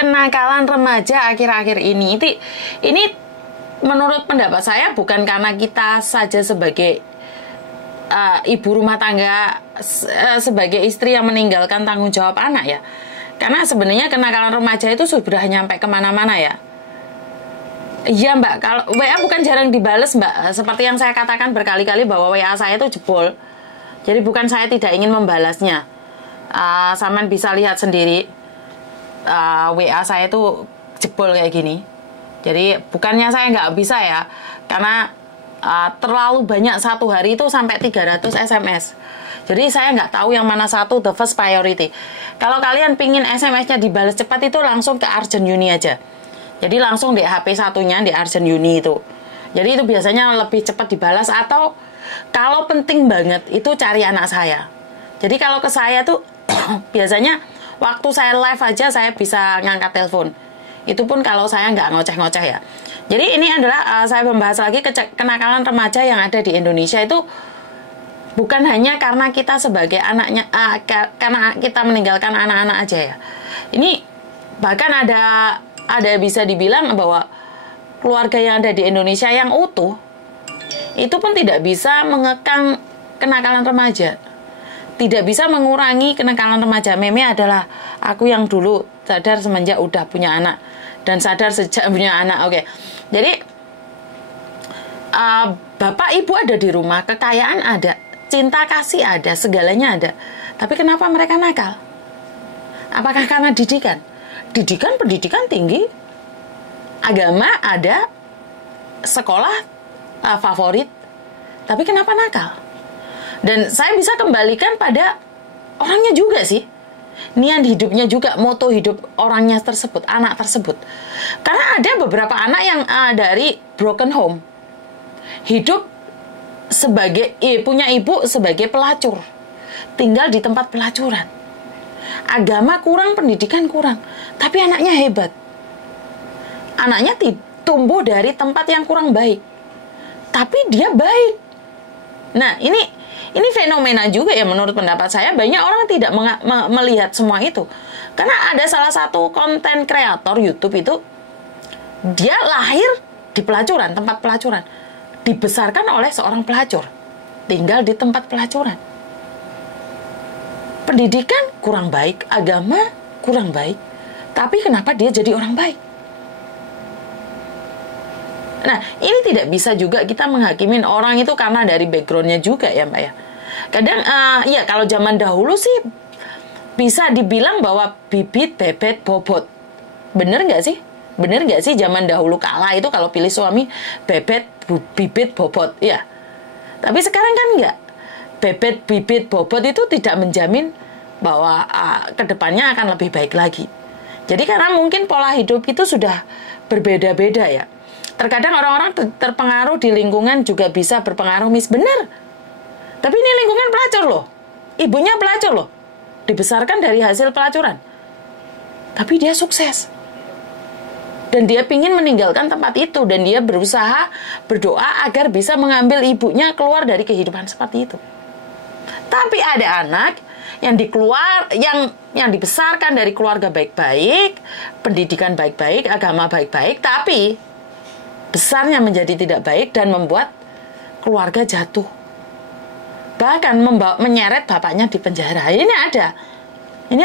kenakalan remaja akhir-akhir ini menurut pendapat saya bukan karena kita saja sebagai ibu rumah tangga, sebagai istri yang meninggalkan tanggung jawab anak ya. Karena sebenarnya kenakalan remaja itu sudah nyampe kemana-mana ya. Iya Mbak, kalau WA bukan jarang dibales Mbak. Seperti yang saya katakan berkali-kali bahwa WA saya itu jebol. Jadi bukan saya tidak ingin membalasnya. Saman bisa lihat sendiri. WA saya itu jebol kayak gini. Jadi bukannya saya nggak bisa ya. Karena terlalu banyak satu hari itu sampai 300 SMS. Jadi saya nggak tahu yang mana satu the first priority. Kalau kalian pingin SMS-nya dibalas cepat itu langsung ke Urgent Uni aja. Jadi langsung di HP satunya di Urgent Uni itu. Jadi itu biasanya lebih cepat dibalas. Atau kalau penting banget itu cari anak saya. Jadi kalau ke saya tuh biasanya waktu saya live aja saya bisa ngangkat telepon. Itu pun kalau saya nggak ngoceh-ngoceh ya. Jadi ini adalah saya membahas lagi kenakalan remaja yang ada di Indonesia itu bukan hanya karena kita sebagai anaknya, karena kita meninggalkan anak-anak aja ya. Ini bahkan ada bisa dibilang bahwa keluarga yang ada di Indonesia yang utuh itu pun tidak bisa mengekang kenakalan remaja, tidak bisa mengurangi kenakalan remaja. Meme adalah aku yang dulu sadar semenjak udah punya anak dan sadar sejak punya anak. Oke. Jadi bapak ibu ada di rumah, kekayaan ada, cinta kasih ada, segalanya ada. Tapi kenapa mereka nakal? Apakah karena didikan? Pendidikan tinggi, agama ada, sekolah favorit, tapi kenapa nakal? Dan saya bisa kembalikan pada orangnya juga sih, niat hidupnya juga, moto hidup orangnya tersebut, anak tersebut. Karena ada beberapa anak yang dari broken home, hidup sebagai punya ibu sebagai pelacur, tinggal di tempat pelacuran, agama kurang, pendidikan kurang, tapi anaknya hebat. Anaknya tumbuh dari tempat yang kurang baik, tapi dia baik. Nah ini fenomena juga ya menurut pendapat saya. Banyak orang tidak melihat semua itu. Karena ada salah satu konten kreator YouTube itu, dia lahir di pelacuran, tempat pelacuran, dibesarkan oleh seorang pelacur, tinggal di tempat pelacuran. Pendidikan kurang baik, agama kurang baik, tapi kenapa dia jadi orang baik? Nah, ini tidak bisa juga kita menghakimin orang itu karena dari backgroundnya juga ya Mbak ya. Kadang ya kalau zaman dahulu sih bisa dibilang bahwa bibit, bebet, bobot. Bener nggak sih? Bener nggak sih zaman dahulu kala itu kalau pilih suami bebet, bibit, bobot, ya. Tapi sekarang kan nggak. Bebet, bibit, bobot itu tidak menjamin bahwa kedepannya akan lebih baik lagi. Jadi karena mungkin pola hidup itu sudah berbeda-beda ya. Terkadang orang-orang terpengaruh di lingkungan juga bisa berpengaruh bener. Tapi ini lingkungan pelacur loh. Ibunya pelacur loh. Dibesarkan dari hasil pelacuran. Tapi dia sukses. Dan dia ingin meninggalkan tempat itu. Dan dia berusaha, berdoa agar bisa mengambil ibunya keluar dari kehidupan seperti itu. Tapi ada anak yang yang dibesarkan dari keluarga baik-baik, pendidikan baik-baik, agama baik-baik, tapi besarnya menjadi tidak baik dan membuat keluarga jatuh. Bahkan menyeret bapaknya di penjara. Ini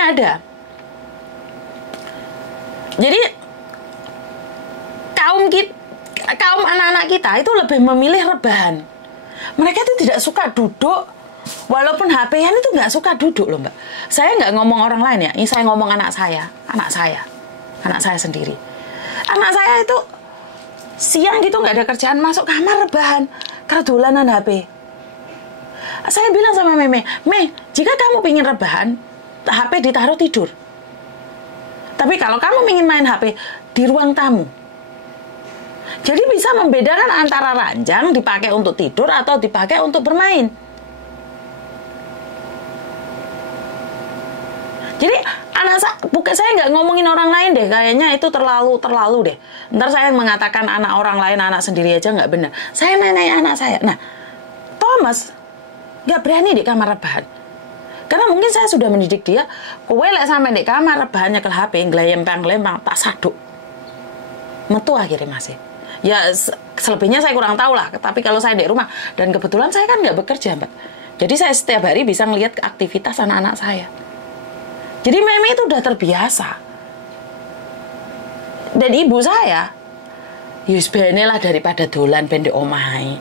ada. Jadi kaum anak-anak kita itu lebih memilih rebahan. Mereka itu tidak suka duduk, walaupun HP-an itu nggak suka duduk loh Mbak. Saya nggak ngomong orang lain ya, ini saya ngomong anak saya sendiri. Anak saya itu siang gitu nggak ada kerjaan, masuk kamar rebahan, kerdolanan HP. Saya bilang sama Meme, jika kamu pingin rebahan, HP ditaruh tidur. Tapi kalau kamu ingin main HP, di ruang tamu. Jadi bisa membedakan antara ranjang dipakai untuk tidur atau dipakai untuk bermain. Jadi saya nggak ngomongin orang lain deh, kayaknya itu terlalu deh. Ntar saya mengatakan anak orang lain, anak sendiri aja nggak benar. Saya nanya anak saya. Nah, Thomas nggak berani di kamar rebahan. Karena mungkin saya sudah mendidik dia, kowe lek sampe di kamar rebahan nyekel HP, ngelempang tak saduk. Metu akhirnya masih. Ya selebihnya saya kurang tahu lah, tapi kalau saya di rumah, dan kebetulan saya kan nggak bekerja, Mbak. Jadi saya setiap hari bisa ngelihat aktivitas anak-anak saya. Jadi Meme itu udah terbiasa. Dan ibu saya, yus bene lah daripada dolan ben ndek omahe.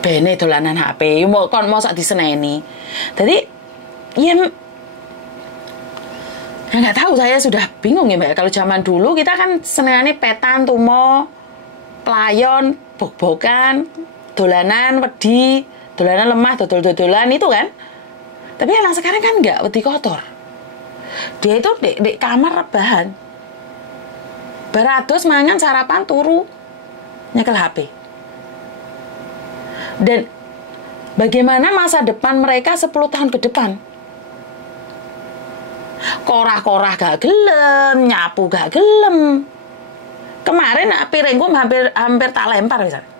Bene dolanan HP, mau sak diseneni. Jadi ya nggak tahu, saya sudah bingung ya Mbak. Kalau zaman dulu kita kan senengane petan, tumo, pelayon, bok-bokan, dolanan wedi, dolanan lemah, dodol-dodolan itu kan. Tapi anak sekarang kan nggak, wedi kotor. Dia itu di kamar rebahan. Barados mangan sarapan turu nyekel HP. Dan bagaimana masa depan mereka 10 tahun ke depan? Korah-korah gak gelem, nyapu gak gelem. Kemarin piringku hampir tak lempar misalnya.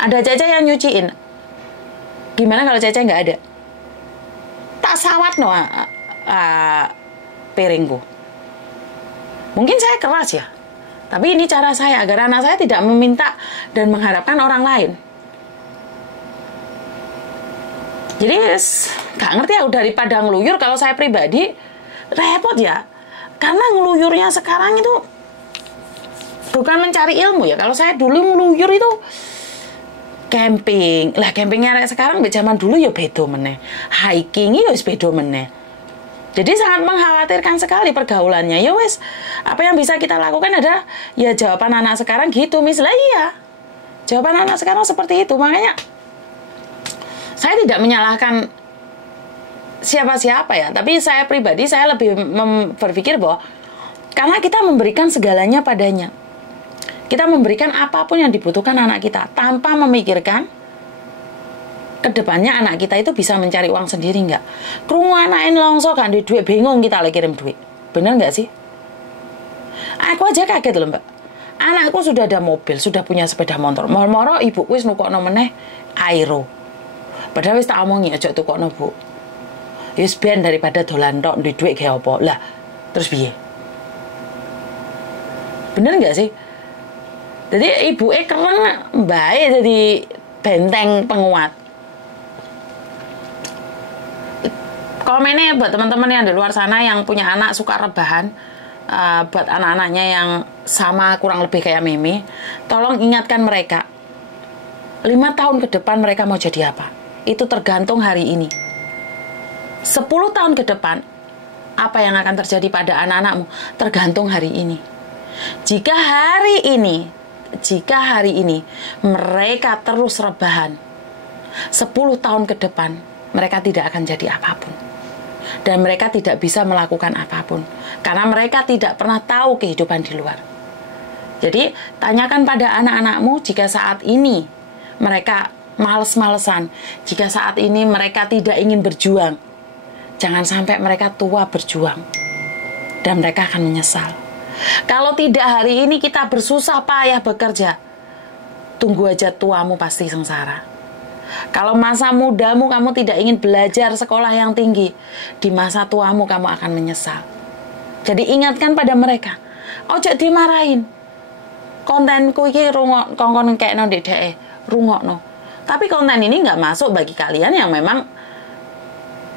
Ada Cece yang nyuciin. Gimana kalau Cece nggak ada? Tak sawat no piringku. Mungkin saya keras ya. Tapi ini cara saya agar anak saya tidak meminta dan mengharapkan orang lain. Jadi gak ngerti ya, daripada ngeluyur. Kalau saya pribadi repot ya, karena ngeluyurnya sekarang itu bukan mencari ilmu ya. Kalau saya dulu ngeluyur itu camping lah, campingnya sekarang zaman dulu ya beda meneh, hiking ya beda meneh. Jadi sangat mengkhawatirkan sekali pergaulannya. Ya wes, apa yang bisa kita lakukan adalah ya jawaban anak sekarang gitu, misalnya iya. Jawaban anak sekarang seperti itu. Makanya saya tidak menyalahkan siapa-siapa ya, tapi saya pribadi saya lebih berpikir bahwa karena kita memberikan segalanya padanya. Kita memberikan apapun yang dibutuhkan anak kita tanpa memikirkan kedepannya anak kita itu bisa mencari uang sendiri nggak? Krungu anakin longso kan di duit, bingung kita lagi kirim duit. Bener nggak sih? Aku aja kaget loh Mbak. Anakku sudah ada mobil, sudah punya sepeda motor. Moro-moro ibuku wis nukokno meneh Aero. Padahal wis tak omongi aja tukokno Bu. Wis ben daripada dolan tok di duit kayak apa. Lah, terus piye? Bener nggak sih? Jadi ibu keren baik jadi benteng penguat. Komennya buat teman-teman yang di luar sana yang punya anak suka rebahan, buat anak-anaknya yang sama kurang lebih kayak Meme, tolong ingatkan mereka 5 tahun ke depan mereka mau jadi apa. Itu tergantung hari ini. 10 tahun ke depan apa yang akan terjadi pada anak-anakmu tergantung hari ini. Jika hari ini mereka terus rebahan, 10 tahun ke depan mereka tidak akan jadi apapun. Dan mereka tidak bisa melakukan apapun. Karena mereka tidak pernah tahu kehidupan di luar. Jadi, tanyakan pada anak-anakmu jika saat ini mereka males-malesan, jika saat ini mereka tidak ingin berjuang, jangan sampai mereka tua berjuang. Dan mereka akan menyesal. Kalau tidak hari ini kita bersusah payah bekerja, tunggu aja tuamu pasti sengsara. Kalau masa mudamu kamu tidak ingin belajar sekolah yang tinggi, di masa tuamu kamu akan menyesal. Jadi ingatkan pada mereka, ojo dimarahin. Kontenku iki rungok kongkon kekno ndek dhek, rungokno. Tapi konten ini nggak masuk bagi kalian yang memang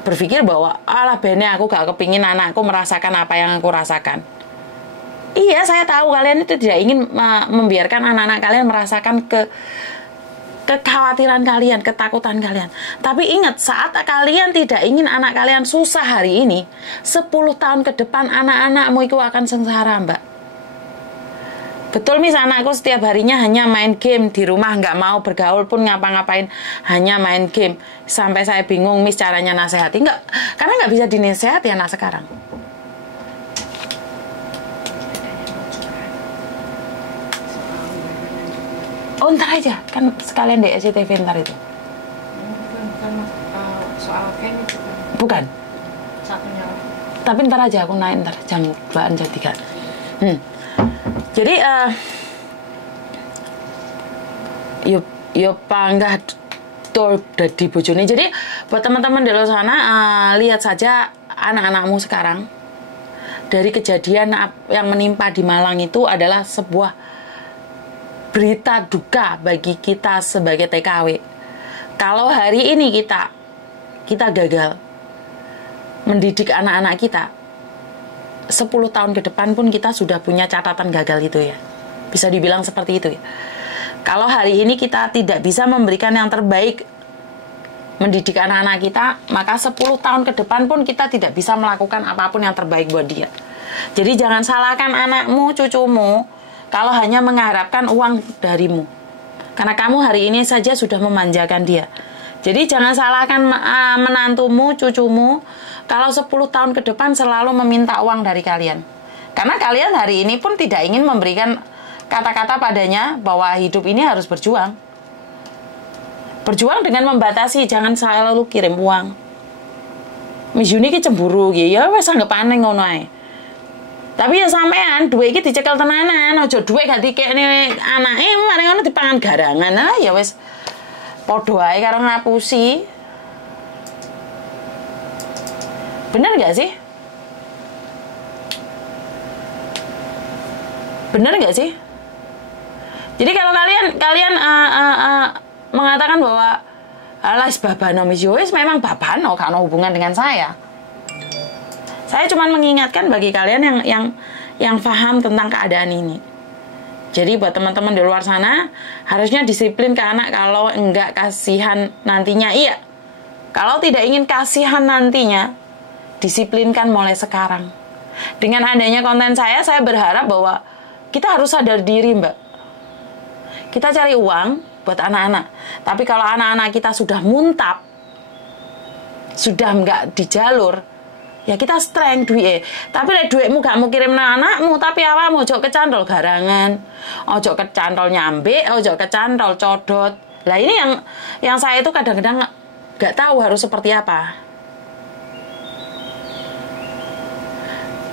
berpikir bahwa alah bene aku gak kepingin anakku merasakan apa yang aku rasakan. Iya, saya tahu kalian itu tidak ingin membiarkan anak-anak kalian merasakan kekhawatiran kalian, ketakutan kalian. Tapi ingat, saat kalian tidak ingin anak kalian susah hari ini, 10 tahun ke depan anak-anakmu itu akan sengsara, Mbak. Betul, mis, anakku setiap harinya hanya main game di rumah, nggak mau bergaul pun ngapa-ngapain, hanya main game. Sampai saya bingung, mis, caranya nasihati. Nggak, karena nggak bisa dinasihati anak sekarang. Oh, ntar aja, kan sekalian di SCTV ntar itu. Bukan soal Ken itu kan. Bukan. Satunya. Tapi ntar aja, aku naik ntar jam 2an jam 3. Jadi yo panggah tur dadi bojone. Jadi Buat teman-teman di luar sana, lihat saja anak-anakmu sekarang. Dari kejadian yang menimpa di Malang itu adalah sebuah berita duka bagi kita sebagai TKW. Kalau hari ini kita gagal mendidik anak-anak kita, 10 tahun ke depan pun kita sudah punya catatan gagal itu ya. Bisa dibilang seperti itu ya. Kalau hari ini kita tidak bisa memberikan yang terbaik mendidik anak-anak kita, maka 10 tahun ke depan pun kita tidak bisa melakukan apapun yang terbaik buat dia. Jadi jangan salahkan anakmu, cucumu, kalau hanya mengharapkan uang darimu. Karena kamu hari ini saja sudah memanjakan dia. Jadi jangan salahkan menantumu, cucumu, kalau 10 tahun ke depan selalu meminta uang dari kalian. Karena kalian hari ini pun tidak ingin memberikan kata-kata padanya bahwa hidup ini harus berjuang. Berjuang dengan membatasi, jangan selalu kirim uang. Miss Yuni ki cemburu ki, ya wes anggapane ngono ae. Tapi ya sampean duwe iki dicekel tenanan, aja duwe gak dikekne anake mari ngono dipangan garangan. Ah ya wes padha ae karo ngapusi. Bener gak sih? Bener gak sih? Jadi kalau kalian mengatakan bahwa alas babano Miss Yowis, memang babano karena hubungan dengan saya. Saya cuma mengingatkan bagi kalian yang paham tentang keadaan ini. Jadi buat teman-teman di luar sana, harusnya disiplin ke anak. Kalau enggak kasihan nantinya, iya. Kalau tidak ingin kasihan nantinya, disiplinkan mulai sekarang. Dengan adanya konten saya berharap bahwa kita harus sadar diri, Mbak. Kita cari uang buat anak-anak. Tapi kalau anak-anak kita sudah muntap, sudah enggak di jalur, ya kita strength duit. Tapi lek duitmu gak mau kirim anakmu, tapi awakmu ojo kecantol garangan, ojo kecantol nyambe, ojo kecantol codot. Lah ini yang saya itu kadang-kadang gak tahu harus seperti apa.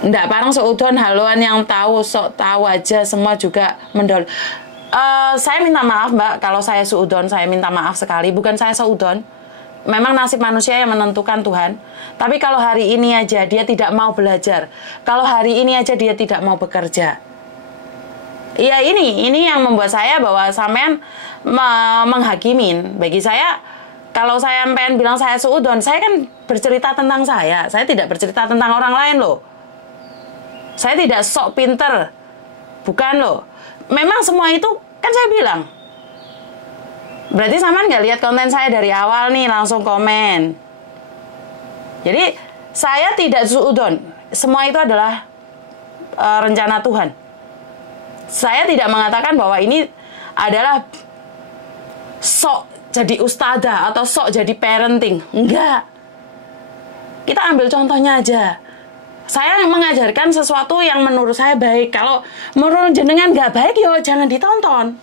Ndak parang seudon haluan yang tahu sok tahu aja semua juga mendol. Saya minta maaf Mbak, kalau saya seudon, saya minta maaf sekali. Bukan saya seudon. Memang nasib manusia yang menentukan Tuhan. Tapi kalau hari ini aja dia tidak mau belajar, kalau hari ini aja dia tidak mau bekerja, ya ini yang membuat saya bahwa sampean menghakimin. Bagi saya, kalau saya pengen bilang saya seudon, saya kan bercerita tentang saya tidak bercerita tentang orang lain loh. Saya tidak sok pinter, bukan loh. Memang semua itu kan saya bilang. Berarti sampean nggak lihat konten saya dari awal nih, langsung komen. Jadi saya tidak suudon. Semua itu adalah rencana Tuhan. Saya tidak mengatakan bahwa ini adalah sok jadi ustadzah atau sok jadi parenting. Enggak. Kita ambil contohnya aja. Saya mengajarkan sesuatu yang menurut saya baik. Kalau menurut jenengan nggak baik, ya jangan ditonton.